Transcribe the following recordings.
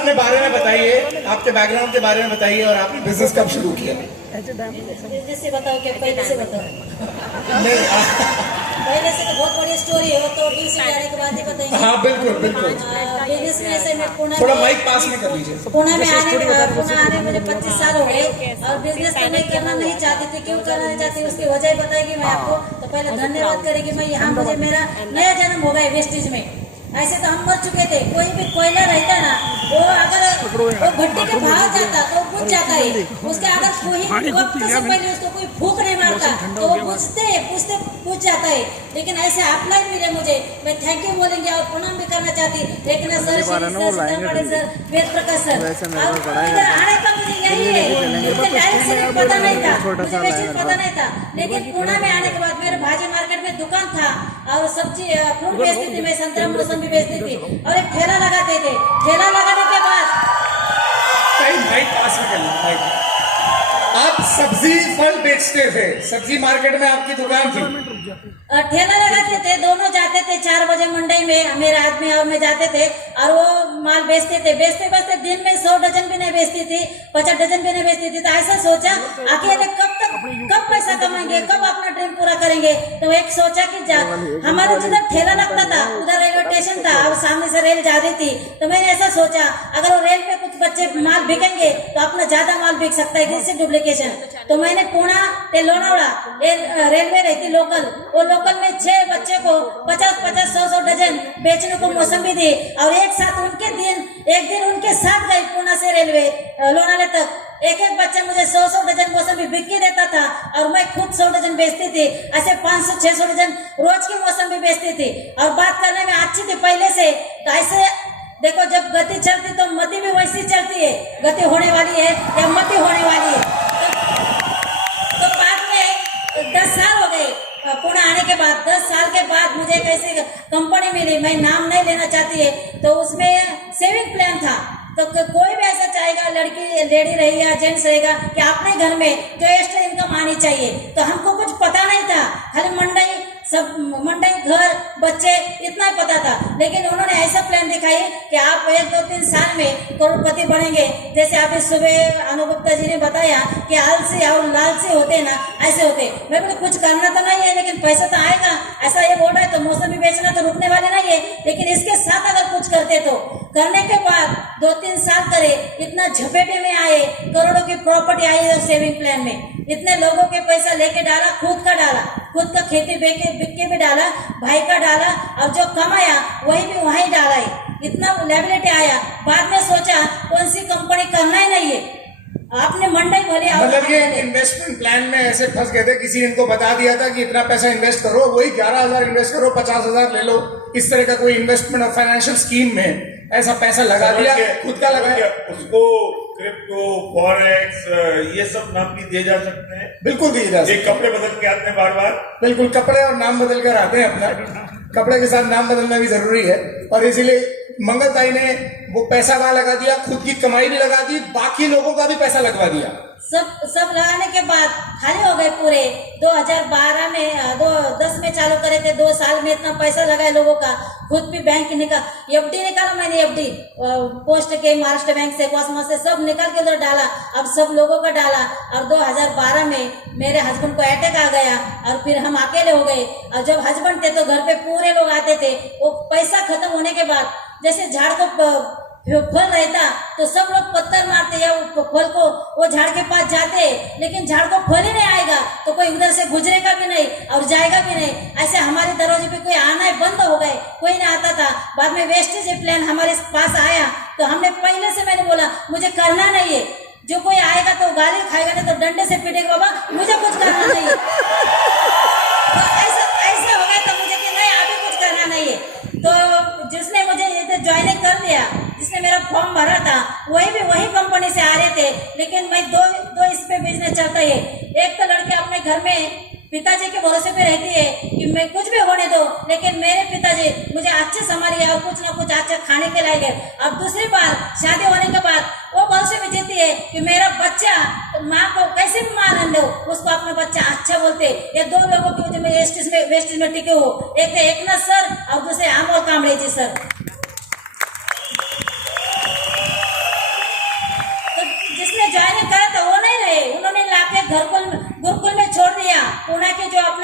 अपने बारे में बताइए, आपके बैकग्राउंड के बारे में बताइए और आपने बिजनेस कब शुरू किया? बिजनेस से बताओ क्या पहले से बताओ? नहीं पहले से तो बहुत बड़ी स्टोरी है, वो तो फिर से जाने के बाद ही बताएंगे। हाँ बिल्कुल बिल्कुल। बिजनेस में से मैं पुणे थोड़ा माइक पास में कर लीजिए। पुणे आने मुझे 25 साल हो गए और बिजनेस तो मैं करना नहीं चाहती थी। क्यों करना नहीं चाहती उसकी वजह बताएगी मैं आपको। तो पहले धन्यवाद करेगी मैं, यहाँ मुझे मेरा नया जन्म हो गया वेस्टेज में। ऐसे तो हम मर चुके थे। कोई भी कोयला रहता ना, वो अगर वो भट्टी के बाहर जाता तो बुझ जाता है। उसके अगर कोई वक्त से पहले उसको कोई फूक नहीं मारता तो वो पूछते बुझ जाता है। लेकिन ऐसे अपलाइन मिले मुझे, मैं थैंक यू बोलेंगे और प्रणाम भी करना चाहती। लेकिन sir sir Ved Prakash sir इधर आने का मुझे यही है, मुझे डायरेक्ट पता नहीं था, मुझे वेस्टेज पता नहीं था। लेकिन पुणे में आने के बाद मेरे भाजी मार्केट में दुकान था और सब्जी फ्रूट बेचती थी मैं, संतरा मौसम भी बेचती थी और एक ठेला लगाते थे। ठेला लगाने के बाद माइक पास में कर लीजिए। आप सब्जी फल बेचते थे, सब्जी मार्केट में आपकी दुकान थी? ठेला लगाते थे, दोनों जाते थे 4 बजे मंडई में, मेरे आदमी और मैं जाते थे और वो माल बेचते थे। बेचते बेचते दिन में 100 डजन भी नहीं बेचती थी, 50 डजन भी नहीं बेचती थी। तो ऐसा सोचा अकेले कब पैसा कमाएंगे, कब अपना ड्रीम पूरा करेंगे। तो एक सोचा कि हमारे जिधर ठेला लगता था उधर रेलवे स्टेशन था और सामने से रेल जा रही थी। तो मैंने ऐसा सोचा अगर वो रेल पे कुछ बच्चे माल बिकेंगे तो अपना ज्यादा माल बिक सकता है, किसी डुप्लीकेशन। तो मैंने पुणे से लोनावड़ा रेलवे रहती लोकल, वो लोकल में 6 बच्चे को 50-50, 100-100 डजन बेचने को मौसमी दी और एक साथ एक दिन उनके साथ गई पुणे से रेलवे लोनावड़ा तक। एक बच्चा मुझे 100-100 डजन मौसमी बिक के देता था और मैं खुद 100 डजन बेचती थी। ऐसे 500-600 डजन रोज की मौसमी बेचती थी और बात करने में अच्छी थी पहले से। तो ऐसे देखो जब गति चलती तो मति भी वैसी चलती है, गति होने वाली है या मति होने वाली है। तो बाद में 10 साल हो गए पुणे आने के बाद। 10 साल के बाद मुझे एक ऐसी कंपनी मिली, मैं नाम नहीं लेना चाहती है। तो उसमें सेविंग प्लान था। तो कोई भी ऐसा चाहेगा, लेडी रही या जेंट्स रहेगा कि अपने घर में जो एक्स्ट्रा इनकम आनी चाहिए। तो हमको कुछ पता नहीं था, खाली मंडई घर बच्चे इतना ही पता था। लेकिन उन्होंने ऐसा प्लान दिखाई कि आप 1-2-3 साल में करोड़पति बनेंगे। जैसे अभी सुबह अनुगुप्ता जी ने बताया कि आलसी और लालची होते ना, ऐसे होते। मैं बोले कुछ करना तो नहीं है लेकिन पैसा तो आएगा, ऐसा ये बोल रहा है तो मौसमी बेचना तो रुकने वाले नहीं है। लेकिन इसके साथ अगर कुछ करते तो करने के बाद 2-3 साल करे, इतना झपेटे में आए, करोड़ों की प्रॉपर्टी आई है सेविंग प्लान में। इतने लोगों के पैसा लेके डाला, खुद का खेती बिक के भी डाला, भाई का डाला और जो कमाया वही भी वहीं डाला है। इतना लायबिलिटी आया। बाद में सोचा कौन सी कंपनी करना ही नहीं है, आपने मंडई भले। मतलब ये इन्वेस्टमेंट प्लान में ऐसे फंस गए थे, किसी ने इनको बता दिया था कि इतना पैसा इन्वेस्ट करो, वही 11,000 इन्वेस्ट करो, 50,000 ले लो, इस तरह का कोई इन्वेस्टमेंट और फाइनेंशियल स्कीम में ऐसा पैसा लगा दिया, खुद का लगाया। उसको क्रिप्टो, फॉरेक्स, ये सब नाम भी दिए जा सकते हैं। बिल्कुल दिए जा सकते हैं। कपड़े बदल के आते हैं बार। बिल्कुल, कपड़े और नाम बदल कर आते हैं अपना। कपड़े के साथ नाम बदलना भी जरूरी है। और इसीलिए मंगलताई ने वो पैसा वहां लगा दिया, खुद की कमाई भी लगा दी, बाकी लोगों का भी पैसा लगवा दिया। सब लगाने के बाद खाली हो गए पूरे। 2012 में 2010 में चालू करे थे, 2 साल में इतना पैसा लगाए लोगों का। खुद भी बैंक एफडी निकाला मैंने, एफडी पोस्ट के महाराष्ट्र बैंक से, कॉस्मोस से सब निकाल के उधर डाला। अब सब लोगों का डाला। और 2012 में मेरे हस्बैंड को अटैक आ गया और फिर हम अकेले हो गए। और जब हस्बैंड थे तो घर पे पूरे लोग आते थे। वो पैसा खत्म होने के बाद जैसे झाड़ को फल रहता तो सब लोग पत्थर मारते या फल को वो झाड़ के पास जाते, लेकिन झाड़ को फल ही नहीं आएगा तो कोई उधर से गुजरेगा भी नहीं और जाएगा भी नहीं। ऐसे हमारे दरवाजे पे कोई आना ही बंद हो गए, कोई नहीं आता था। बाद में वेस्टेज प्लान हमारे पास आया तो हमने पहले से मैंने बोला मुझे करना नहीं है, जो कोई आएगा तो गाली खाएगा नहीं तो डंडे से पीटेगा, बाबा मुझे कुछ करना नहीं है। तो ऐसा हो गया तो मुझे कि नहीं अभी कुछ करना नहीं है। तो जिसने मुझे ज्वाइनिंग कर लिया, जिसने मेरा फॉर्म भरा था, वही कंपनी से आ रहे थे। लेकिन मैं दो इस पे बिजनेस चलता है। एक तो लड़के अपने घर में पिताजी के भरोसे पे रहती है कि मैं कुछ भी होने दो, लेकिन मेरे पिताजी मुझे अच्छे संभालिए और कुछ ना कुछ अच्छा खाने के लायक है। अब दूसरी बार शादी होने के बाद वो भरोसे में जीती है कि मेरा बच्चा, माँ को कैसे भी मान दो, उसको अपना बच्चा अच्छा बोलते। ये 2 लोगों की वजह में वेस्टेज में टिके हो, एक थे एकनाथ सर और दूसरे आमोद कांबळे जी सर।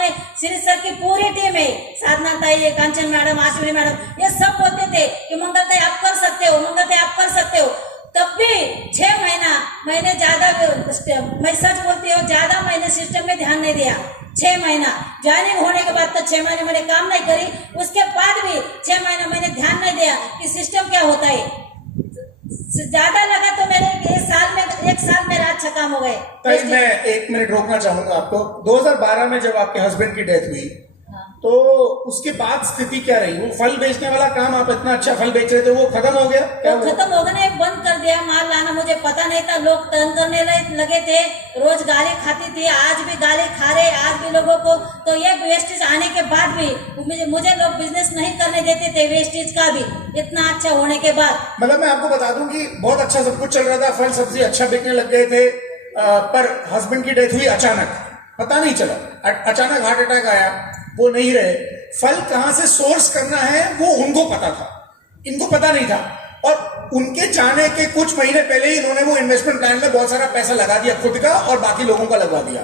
में श्री सर की पूरी टीम है, साधना ताई, कांचन मैडम, आश्विनी मैडम, ये सब बोलते थे कि मंगल ताई आप कर सकते हो, मंगल ताई आप कर सकते हो। तब भी 6 महीना मैंने ज्यादा, मैं सच बोलती हूँ, ज्यादा मैंने सिस्टम में ध्यान नहीं दिया। 6 महीना ज्वाइनिंग होने के बाद तो 6 महीने मैंने काम नहीं करी, उसके बाद भी 6 महीना मैंने ध्यान नहीं दिया कि सिस्टम क्या होता है। ज्यादा लगा तो मेरे 1 साल मेरा अच्छा काम हो गए। ताई मैं 1 मिनट रोकना चाहूंगा आपको। 2012 में जब आपके हस्बैंड की डेथ हुई, तो उसके बाद स्थिति क्या रही? वो फल बेचने वाला काम, आप इतना अच्छा फल बेच रहे थे, वो खत्म हो गया? क्या वो खत्म हो गया, बंद कर दिया। माल लाना मुझे पता नहीं था, लोग तंग करने लगे थे, रोज गाली खाती थी, आज भी गाली खा रहे, आज भी लोगों को। तो ये वेस्टेज आने के बाद भी मुझे लोग बिजनेस नहीं करने देते थे, वेस्टेज का भी, इतना अच्छा होने के बाद। मतलब मैं आपको बता दूं कि बहुत अच्छा सब कुछ चल रहा था, फल सब्जी अच्छा बिकने लग गए थे, पर हस्बैंड की डेथ हुई अचानक, पता नहीं चला, अचानक हार्ट अटैक आया, वो नहीं रहे। फल कहां से सोर्स करना है वो उनको पता था, इनको पता नहीं था। और उनके जाने के कुछ महीने पहले ही इन्होंने वो इन्वेस्टमेंट प्लान में बहुत सारा पैसा लगा दिया, खुद का और बाकी लोगों का लगवा दिया,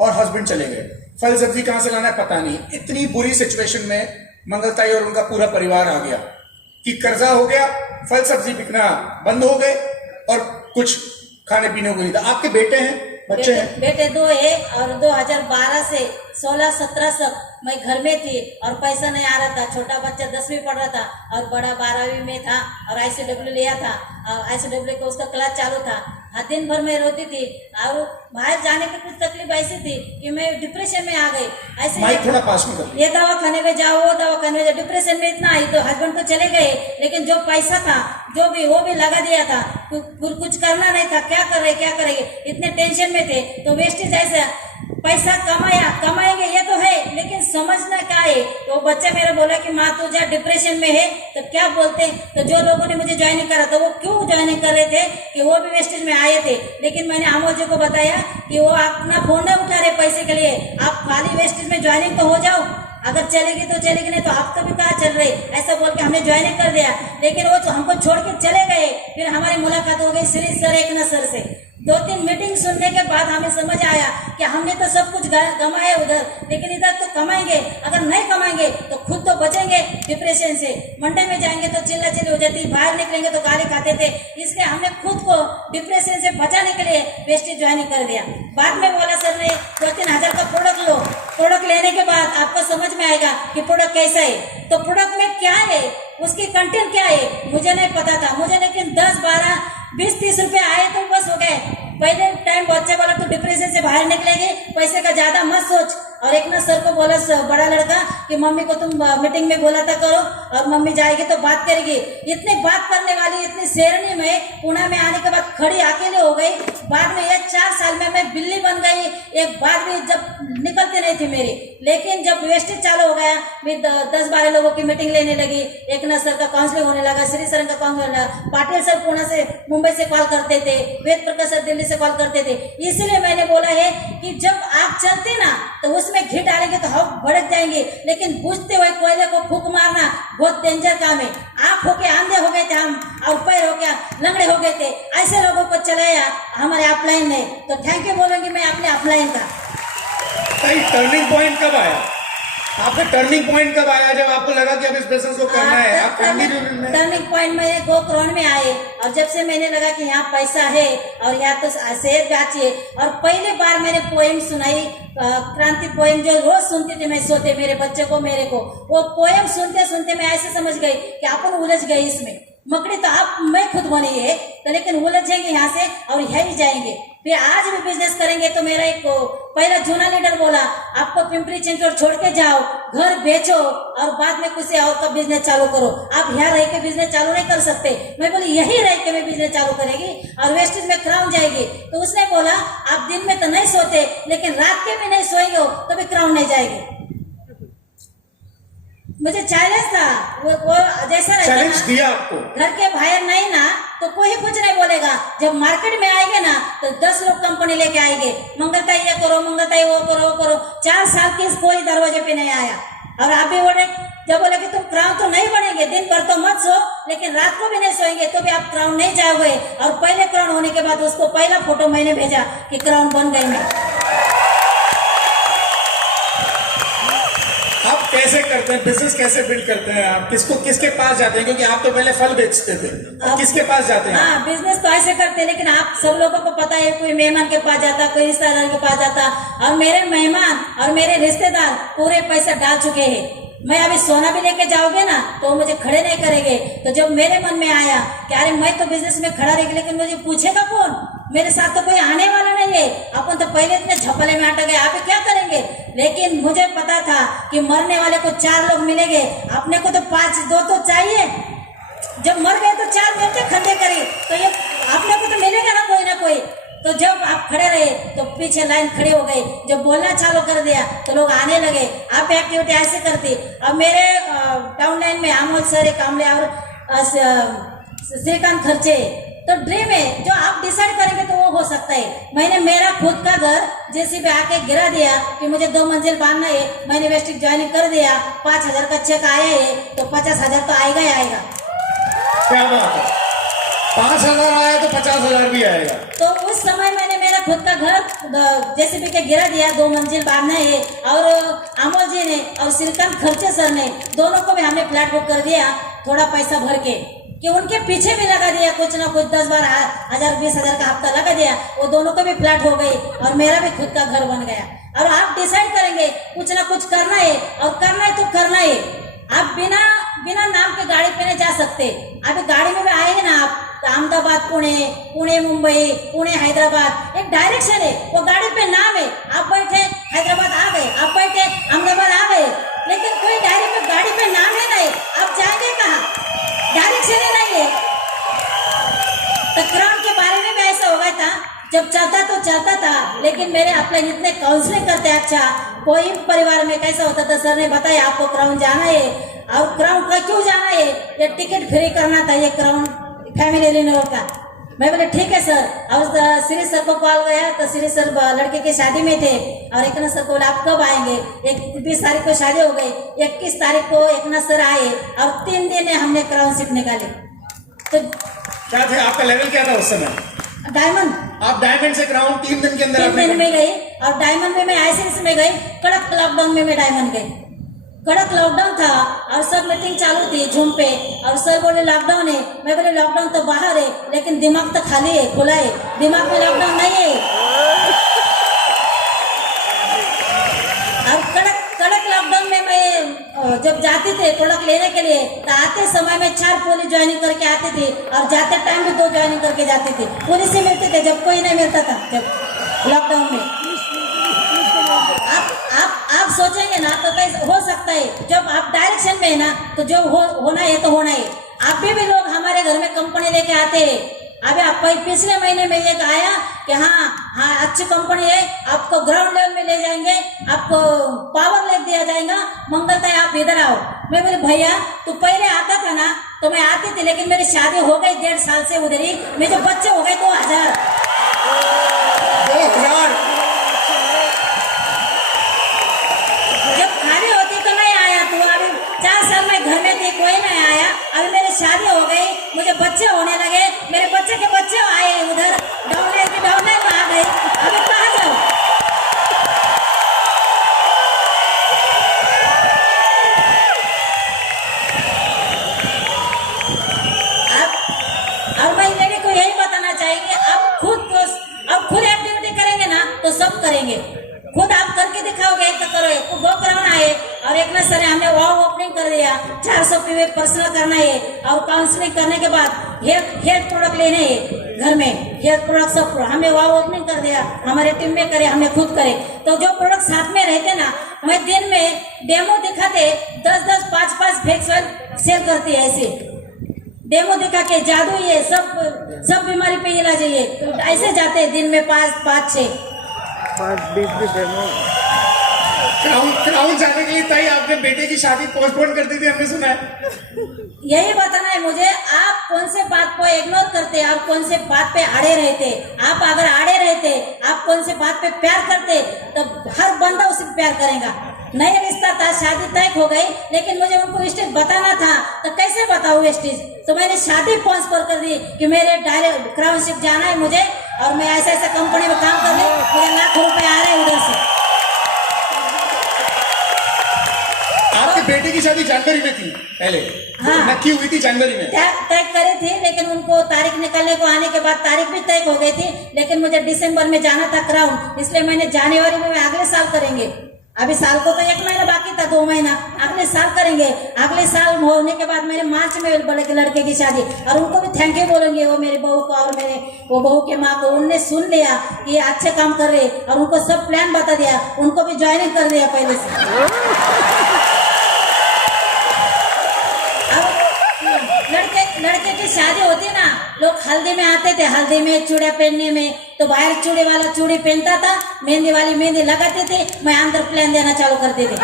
और हस्बैंड चले गए। फल सब्जी कहां से लाना है पता नहीं। इतनी बुरी सिचुएशन में मंगलताई और उनका पूरा परिवार आ गया कि कर्जा हो गया, फल सब्जी बिकना बंद हो गए, और कुछ खाने पीने को नहीं था। आपके बेटे हैं, बच्चे हैं? बेटे 2 है, और 2012 से 16-17 तक मैं घर में थी और पैसा नहीं आ रहा था। छोटा बच्चा 10वीं पढ़ रहा था और बड़ा 12वीं में था, और ICW लिया था, और ICW को उसका क्लास चालू था। दिन भर में रोती थी, और बाहर जाने की कुछ तकलीफ ऐसी थी कि मैं डिप्रेशन में आ गई। ऐसे माइक थोड़ा पास में कर। ये दवा खाने में जाओ, वो दवा खाने में जाओ, डिप्रेशन में इतना आई। तो हस्बैंड तो चले गए, लेकिन जो पैसा था जो भी वो भी लगा दिया था, कुछ करना नहीं था, क्या करेंगे, इतने टेंशन में थे। तो वेस्टेज ऐसा पैसा कमाएंगे ये तो है, लेकिन समझना क्या है। तो बच्चा मेरा बोला कि माँ तू जा, डिप्रेशन में है, तो क्या बोलते। तो जो लोगों ने मुझे ज्वाइनिंग करा था वो क्यों ज्वाइनिंग कर रहे थे कि वो भी वेस्टेज में आए थे। लेकिन मैंने आमोद जी को बताया कि वो अपना फोन नहीं उठा रहे पैसे के लिए, आप खाली वेस्टेज में ज्वाइनिंग तो हो जाओ, अगर चलेगी तो चलेगी, नहीं तो आप तो भी कहाँ चल रहे, ऐसा बोल के हमने ज्वाइनिंग कर दिया। लेकिन वो तो हमको छोड़ के चले गए। फिर हमारी मुलाकात हो गई श्री सर एकनाथ सर से। 2-3 मीटिंग सुनने के बाद हमें समझ आया कि हमने तो सब कुछ गंवाया उधर, लेकिन इधर तो कमाएंगे, अगर नहीं कमाएंगे तो खुद तो बचेंगे डिप्रेशन से। मंडे में जाएंगे तो चिल्ला-चिल्ली हो जाती, बाहर निकलेंगे तो गाली खाते थे। इसलिए हमने खुद को डिप्रेशन से बचाने के लिए वेस्टेज ज्वाइनिंग कर दिया। बाद में बोला सर ने 2-3 हजार का प्रोडक्ट लो, प्रोडक्ट लेने के बाद आपको समझ में आएगा कि प्रोडक्ट कैसा है। तो प्रोडक्ट में क्या है, उसकी कंटेंट क्या है, मुझे नहीं पता था। मुझे लेकिन 10, 12, 20, 30 रुपए आए तो बस हो गए। पहले टाइम बच्चे वाला तो डिप्रेशन से बाहर निकलेंगे, पैसे का ज्यादा मत सोच। और एक ना सर को बोला बड़ा लड़का कि मम्मी को तुम मीटिंग में बोला था करो, और मम्मी जाएगी तो बात करेगी। इतनी बात करने वाली, इतनी शेरनी में पुणे में आने के बाद खड़ी अकेले हो गई। बाद में ये 4 साल में मैं बिल्ली बन गई, एक बात भी जब निकलती नहीं थी मेरी। लेकिन जब वेस्टेज चालू हो गया, मैं 10-12 लोगों की मीटिंग लेने लगी, एक ना सर का काउंसलिंग होने लगा, श्री सर का काउंसलिंग होने लगा, पाटिल सर पुणे से, मुंबई से कॉल करते थे, वेद प्रकाश सर दिल्ली से कॉल करते थे। इसलिए मैंने बोला है कि जब आप चलते ना तो उसमें घी डालेंगे तो हम भड़क जाएंगे, लेकिन बुझते हुए कोयले को फूंक मारना बहुत डेंजर काम है। आंख होके अंधे हो गए थे हम, और पैर होके लंगड़े हो गए थे, ऐसे लोगों को चलाया हमारे अपलाइन ने। तो थैंक यू बोलूंगी मैं अपने अपलाइन का। टर्निंग पॉइंट कब आया आपका? टर्निंग पॉइंट कब आया जब आपको लगा कि अब इस बिजनेस को करना है? आप टर्निंग पॉइंट में गोकर्ण में आए, और जब से मैंने लगा कि यहाँ पैसा है और यहाँ तो शेयर बेचिए। और पहली बार मैंने पोएम सुनाई, क्रांति पोएम, जो रोज सुनती थी मैं सोते, मेरे बच्चे को, मेरे को। वो पोएम सुनते सुनते मैं ऐसे समझ गई कि अपन उलझ गए इसमें। मकड़ी तो आप मैं खुद बनी है, तो लेकिन उलझेंगे यहाँ से और यही जाएंगे। फिर आज भी बिजनेस करेंगे तो मेरा एक पहला जूना लीडर बोला, आपको पिंपरी चिंचवड छोड़ के जाओ, घर बेचो और बाद में किसी और का बिजनेस चालू करो। आप यहाँ रह के बिजनेस चालू नहीं कर सकते। मैं बोली यही रह के मैं बिजनेस चालू करेगी और वेस्टेज में क्राउन जाएगी। तो उसने बोला आप दिन में तो नहीं सोते, लेकिन रात के भी नहीं सोएंगे हो तो भी क्राउन नहीं जाएगी। मुझे चैलेंज था, वो जैसा चैलेंज दिया आपको। घर के बाहर नहीं ना तो कोई कुछ नहीं बोलेगा। जब मार्केट में आएंगे ना तो 10 लोग कंपनी लेके आएंगे, मंगलताई ये करो, मंगलताई वो करो, वो करो। 4 साल की कोई दरवाजे पे नहीं आया। और आप भी बोले, जब बोले कि तुम क्राउन तो नहीं बनेंगे, दिन भर तो मत सो, लेकिन रात को भी नहीं सोएंगे तो भी आप क्राउन नहीं जाओगे। और पहले क्राउन होने के बाद उसको पहला फोटो मैंने भेजा कि क्राउन बन गई मैं। कैसे करते हैं बिजनेस, कैसे बिल्ड करते हैं आप? किसके पास जाते हैं? क्योंकि आप तो पहले फल बेचते थे, अब किसके पास जाते हैं? हाँ, बिजनेस तो ऐसे करते हैं, लेकिन आप सब लोगों को पता है, कोई मेहमान के पास जाता, कोई रिश्तेदार के पास जाता, और मेरे मेहमान और मेरे रिश्तेदार पूरे पैसा डाल चुके हैं। मैं अभी सोना भी लेके जाओगे ना तो मुझे खड़े नहीं करेंगे। तो जब मेरे मन में आया कि अरे मैं तो बिजनेस में खड़ा रहेगी, लेकिन मुझे पूछेगा कौन? मेरे साथ तो कोई आने वाला नहीं है। अपन तो पहले इतने झपले में अटक गए, आप क्या करेंगे? लेकिन मुझे पता था कि मरने वाले को 4 लोग मिलेंगे, अपने को तो 5 2 तो चाहिए। जब मर गए तो 4 मिलते खंडे करी, तो ये अपने को तो मिलेगा ना कोई। तो जब आप खड़े रहे तो पीछे लाइन खड़ी हो गई, जब बोलना चालू कर दिया तो लोग आने लगे। आप एक्टिविटी ऐसे करती। अब मेरे टाउन लाइन में अमोल सर, कामले और श्रीकांत खर्चे, तो ड्रीम है जो आप डिसाइड करेंगे तो वो हो सकता है। मैंने मेरा खुद का घर जैसे भी आके गिरा दिया कि मुझे 2 मंजिल बांधना है, मैंने वेस्टिक ज्वाइनिंग कर दिया, 5,000 का चेक आया है तो 50,000 तो आएगा ही आएगा। क्या बात है, 5,000 आया तो 50,000 भी आएगा। तो उस समय मैंने मेरा खुद का घर जैसे भी के गिरा दिया, 2 मंजिल बांधना है, और अमोल जी ने और श्रीकांत खर्चे सर ने दोनों को भी हमने फ्लैट बुक कर दिया, थोड़ा पैसा भर के, कि उनके पीछे भी लगा दिया कुछ ना कुछ 10-12 हजार 20,000 का हफ्ता लगा दिया। वो दोनों को भी फ्लैट हो गई और मेरा भी खुद का घर बन गया। और आप डिसाइड करेंगे कुछ ना कुछ करना है, और करना है तो करना है। आप बिना नाम के गाड़ी पे नहीं जा सकते। अभी गाड़ी में भी आएंगे ना आप, अहमदाबाद पुणे मुंबई, पुणे हैदराबाद, एक डायरेक्शन है, वो गाड़ी पे नाम है। आप बैठे हैदराबाद आ गए, आप बैठे अहमदाबाद आ गए, लेकिन कोई डायरेक्ट गाड़ी पे नाम है नहीं, आप जाएंगे कहाँ? डायरेक्शन ही नहीं है। तो क्राउन के बारे में भी ऐसा हो गया था, जब चलता था, लेकिन मेरे अपने इतने काउंसलिंग करते। अच्छा, कोई परिवार में कैसा होता था, सर ने बताया आपको क्राउन जाना है, और क्राउन का क्यों जाना है? ये टिकट फ्री करना था, ये क्राउन फैमिली रिन्यूअल का। मैं बोले ठीक है सर। और श्री सर को कॉल गया तो श्री सर लड़के की शादी में थे, और एकनाथ सर को बोला आप कब आएंगे? 20 तारीख को शादी हो गई, 21 तारीख को एकनाथ सर आए, और 3 दिन हमने क्राउन शिप निकाले। तो क्या थे आपका लेवल, क्या था उस समय? डायमंड। आप डायमंड से क्राउन 3 दिन के अंदर? 3 दिन में गई, और डायमंड में मैं आईसीएस में गई। कड़क लॉकडाउन में मैं डायमंड गई। कड़क लॉकडाउन था और सब मीटिंग चालू थी जूम पे, और सर बोले लॉकडाउन है। मैं बोले लॉकडाउन तो बाहर है, लेकिन दिमाग तो खाली है, खुला है, दिमाग में लॉकडाउन नहीं है। और कड़क लॉकडाउन में मैं जब जाती थी प्रोडक्ट लेने के लिए, तो आते समय में 4 पुलिस ज्वाइनिंग करके आती थी, और जाते टाइम भी 2 ज्वाइनिंग करके जाती थी। पुलिस ही मिलते थे जब कोई नहीं मिलता था, जब लॉकडाउन में। आप सोचेंगे ना तो कैसे हो सकता है? जब आप डायरेक्शन में है ना, तो जो होना है तो होना है। अभी भी लोग हमारे घर में कंपनी लेके आते हैं। अभी आप पिछले महीने में एक आया कि हाँ अच्छी कंपनी है, आपको ग्राउंड लेवल में ले जाएंगे, आपको पावर ले दिया जाएगा, मंगलता आप इधर आओ। मैं बोले भैया तू पहले आता था ना, तो मैं आती थी, लेकिन मेरी शादी हो गई 1.5 साल से उधर ही, मेरे बच्चे हो गए 2000। जब खाली होती तो नहीं आया तू। अभी 4 साल में घर में थी, कोई नहीं आया। अभी मेरी शादी हो गई, मुझे बच्चे होने लगे, मेरे बच्चे के बच्चे आए, उधर डाउनलाइन में आ गई। अभी कहाँ जाऊँ? और मैं लेडी को यही बताना चाहेंगे, आप खुद एक्टिविटी करेंगे ना तो सब करेंगे। खुद आप करके दिखाओगे तो करो। वो कराना है, और एक ना सर हमने वाव ओपनिंग कर दिया, 400 पीवे पर्सनल करना है, और काउंसलिंग करने के बाद हेयर प्रोडक्ट लेने हैं घर में, हेयर प्रोडक्ट सब हमने वाव ओपनिंग कर दिया। हमारे टीम में करे, हमने खुद करे। तो जो प्रोडक्ट साथ में रहते ना, मैं दिन में डेमो दिखाते 10-10 5-5 फेशियल सेल करती है। ऐसे डेमो दिखा के जादू ये सब बीमारी पे इलाज है, तो ऐसे जाते दिन में 5-6 डेमो। क्राउन जाने के लिए ताई आपने बेटे की शादी पोस्टपोन कर दी थी, हमने सुना है। यही बताना है मुझे, आप कौन से बात को इग्नोर करते, आप कौन से बात पे अड़े रहते। आप अगर अड़े रहते, आप कौन से बात पे प्यार करते, तो हर बंदा उसे प्यार करेगा। नया रिश्ता था, शादी तय हो गई, लेकिन मुझे उनको स्टेज बताना था, तो कैसे बताऊँ स्टेज? तो मैंने शादी पोस्टपोन कर दी कि मेरे डायरेक्ट क्राउन शिप जाना है मुझे, और मैं ऐसे कंपनी में काम कर रही, मुझे लाखों रुपए आ रहे हैं उधर से। आप बेटे की शादी जनवरी में थी पहले, हाँ। नक्की हुई थी जनवरी में। तय करे थे, लेकिन उनको तारीख निकलने को आने के बाद तारीख भी तय हो गई थी, लेकिन मुझे दिसंबर में जाना था क्राउन, इसलिए मैंने जनवरी में अगले साल करेंगे। अभी साल को तो 1 महीना बाकी था, 2 महीना, अगले साल करेंगे। अगले साल होने के बाद मेरे मार्च में बड़े के लड़के की शादी, और उनको भी थैंक यू बोलेंगे, वो मेरी बहू को और मेरे वो बहू के माँ को। उनने सुन लिया कि ये अच्छे काम कर रहे, और उनको सब प्लान बता दिया, उनको भी ज्वाइनिंग कर दिया पहले से। लड़के की शादी होती ना, लोग हल्दी में आते थे, हल्दी में चूड़ा पहनने में, तो बाहर चूड़ी वाला चूड़ी पहनता था, मेहंदी वाली मेहंदी लगाते थे, मैं अंदर प्लान देना चालू करते थे।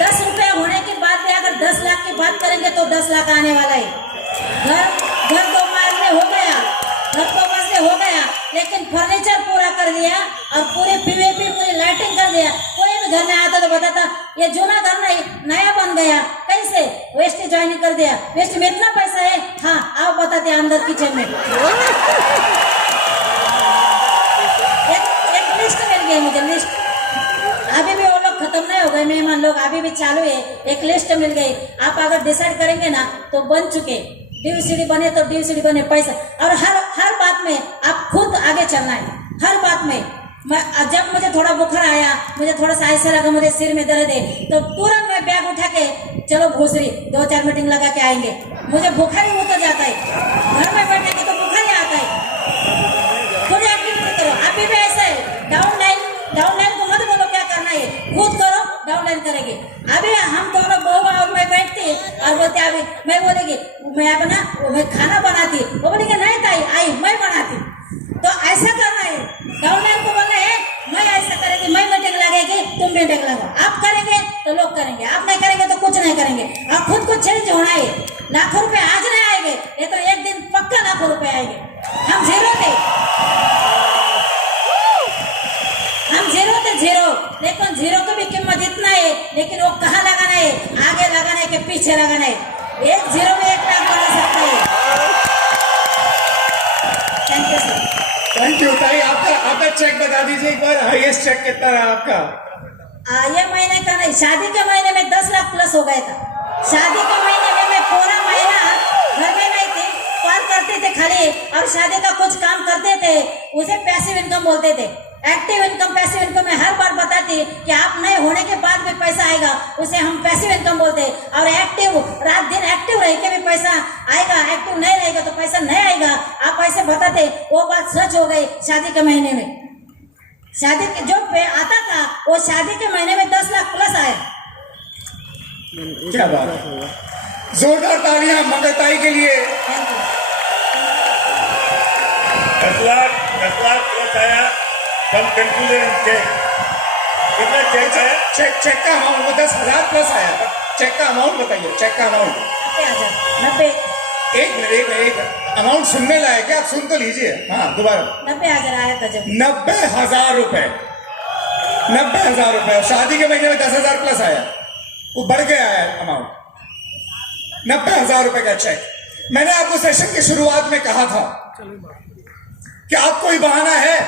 10 रुपए होने के बाद भी अगर 10 लाख की बात करेंगे तो 10 लाख आने वाला है। घर 2 मंजिले हो गया, घर 2 मंजिले हो गया, लेकिन फर्नीचर पूरा कर दिया और पूरे पीवीपी पूरी लाइटिंग कर दिया। कोई भी घर में आता तो बताता ये जूना घर नहीं, नया बन गया, कैसे? वेस्ट ज्वाइनिंग कर दिया। वेस्ट में इतना पैसा है, हाँ आओ बताते अंदर किचन में। एक लिस्ट मिल गई मुझे, लिस्ट। अभी भी वो लोग खत्म नहीं हो गए, मेहमान लोग अभी भी चालू है। एक लिस्ट मिल गई, आप अगर डिसाइड करेंगे ना तो बन चुके। डीवीसीडी बने तो डीवीसीडी बने, पैसा। और हर बात में आप खुद आगे चलना है, हर बात में। जब मुझे थोड़ा बुखार आया, मुझे थोड़ा सा ऐसा लगा मुझे सिर में दर्द है, तो तुरंत मैं बैग उठा के चलो भूसरी 2-4 मीटिंग लगा के आएंगे। मुझे बुखार ही उतर जाता है, घर में बैठेंगे तो बुखार ही आता है। खुद एक्टिविटी करो, अभी भी ऐसा है। डाउनलाइन को मत बोलो क्या करना है, खुद करो, डाउनलाइन करेंगे। अभी हम दोनों बहू और मैं बैठती और बोलते अभी मैं बोलेगी मैं खाना बनाती, वो बोलेगी नहीं ताई आई मैं बनाती। तो ऐसा करना है, डाउनलाइन को बोलना है मैं ऐसा करेगी, मैं मीटिंग लगेगी, तुम मीटिंग लगाओ। आप करेंगे तो लोग करेंगे, आप नहीं करेंगे तो कुछ नहीं करेंगे। और खुद को चेंज होना है। लाखों रुपए आज नहीं आएंगे, ये तो एक दिन पक्का लाखों रुपए आएंगे। हम जीरो थे, जीरो, लेकिन जीरो को भी कीमत इतना है, लेकिन वो कहाँ लगाना है, आगे लगाना है कि पीछे लगाना है। एक जीरो में 1 लाख बना सकता है। Thank you sir. Thank you ताई। आपका चेक बता दीजिए एक बार, हाईएस्ट चेक कितना रहा आपका? ये महीने का नहीं, शादी के महीने में 10 लाख प्लस हो गया था। शादी के महीने में मैं पूरा महीना घर में नहीं थी, पार करते थे खाली, और शादी का कुछ काम करते थे, उसे पैसिव इनकम बोलते थे। एक्टिव इनकम, पैसिव इनकम मैं हर बार बताती कि आप नहीं होने के बाद भी पैसा आएगा, उसे हम पैसिव इनकम बोलते हैं। और एक्टिव, रात दिन एक्टिव रह के भी पैसा आएगा, एक्टिव नहीं रहेगा तो पैसा नहीं आएगा, आप ऐसे बताते। वो बात सच हो गई शादी के महीने में। शादी के जो पे आता था वो शादी के महीने में 10 लाख प्लस आया। क्या बात है, जोरदार तालियां मंगलताई के लिए। 10 लाख प्लस आया। कम कंक्लूजन चेक कितना चेक आया? चेक का अमाउंट वो 10,000 प्लस आया। चेक का अमाउंट बताइए, चेक का अमाउंट। 90,000। एक मिनट, अमाउंट सुनने लायक है, आप सुन तो लीजिए। हाँ दोबारा। 90,000 आया था जब। 90,000 रुपए, 90,000 रुपए। शादी के महीने में 10,000 प्लस आया, वो बढ़ गया है अमाउंट। 90,000 रुपए का चेक। मैंने आपको सेशन की शुरुआत में कहा था कि आपको ही बहाना है